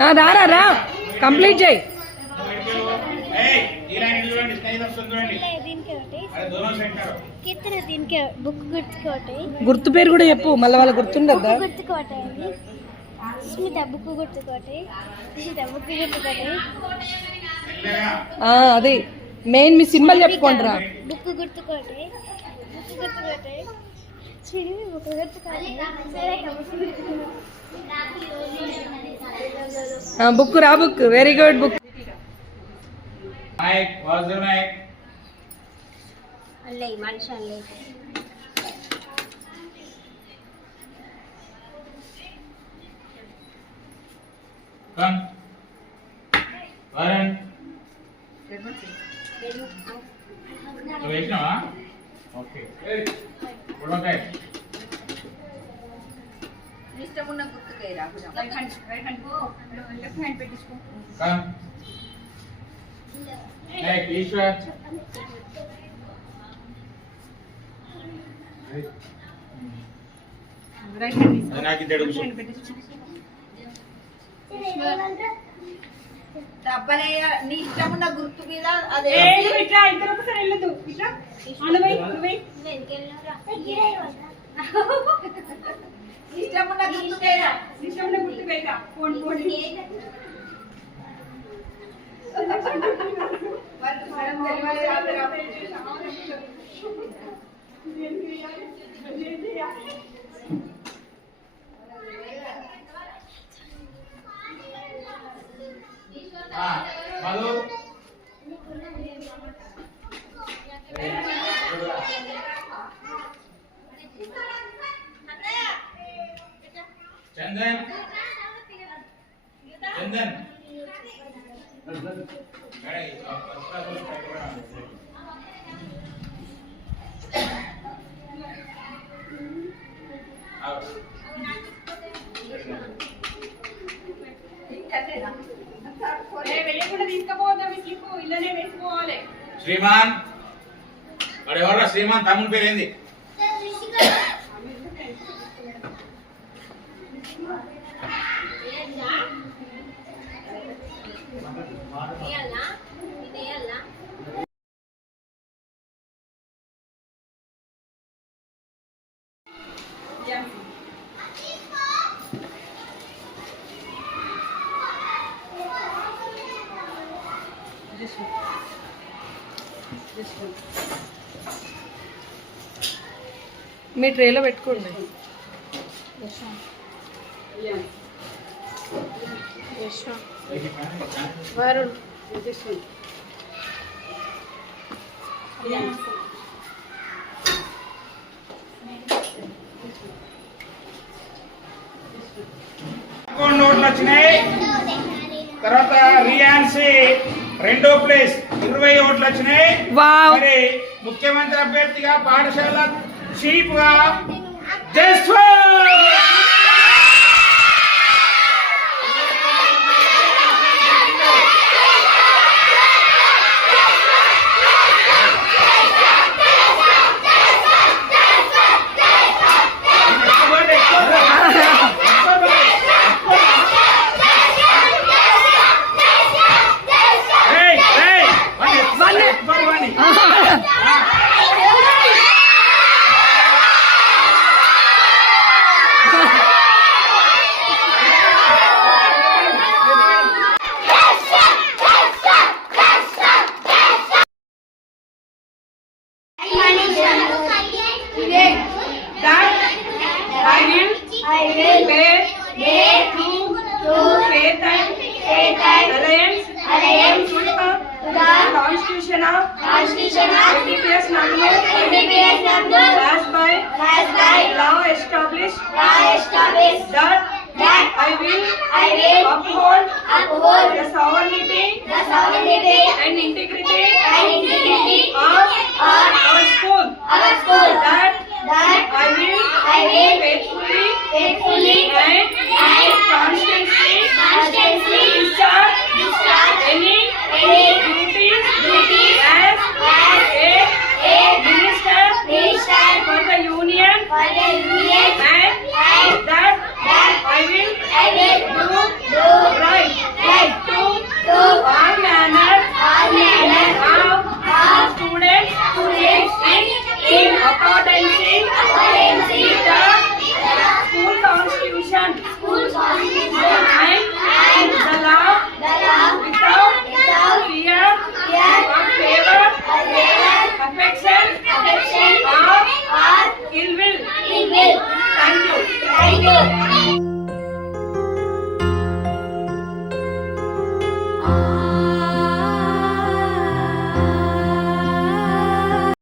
రారా రా కంప్లీట్ చేయి. గుర్తు పేరు కూడా చెప్పు, మళ్ళీ వాళ్ళ గుర్తుండద్దా? అదే మెయిన్ మీ సింబల్ చెప్పుకోండిరా. బుక్ గుర్తుకోటే, బుక్ రా బుక్. Very good book. ఇష్టమున్న గుర్తుకేరా. రైట్ హ్యాండ్ లెఫ్ట్ హ్యాండ్ పెట్టించుకో. ఈశ్వర్ రైట్ హ్యాండ్ పెట్టించుకో. డబ్బలయ్య నీ ఇష్టమున్న గుర్తు మీద అదే ఇట్లా ఇద్దరు ఒకసారి వెళ్ళదు. ఇట్లా ఇష్టమున్న గుర్తుకేరా. ఇష్టమున్న గుర్తు పెట్టా. ఫోన్ మధు చందన్ చందన్ వెళ్ళకుండా తీసుకుపోవద్దాం. స్లిప్ ఇల్లనే వేసుకోవాలి. శ్రీమాన్ వాడు ఎవరా? శ్రీమాన్ తమ్ముని పేరు ఏంది? మీ ట్రేలో పెట్టుకోండి. వరుణ్ నోట్లు వచ్చినాయి. తర్వాత రియాన్సీ 2వ ప్లేస్ 20 ఓట్లు వచ్చినాయి. మరి ముఖ్యమంత్రి అభ్యర్థిగా పాఠశాల చీఫ్ గా Jaswanth. Constitution of NDPS Namnu as by law established that I will uphold the sovereignty and integrity of our school. That I will faithfully and constantly discharge any duties as a minister for the union, and that I will do right Day.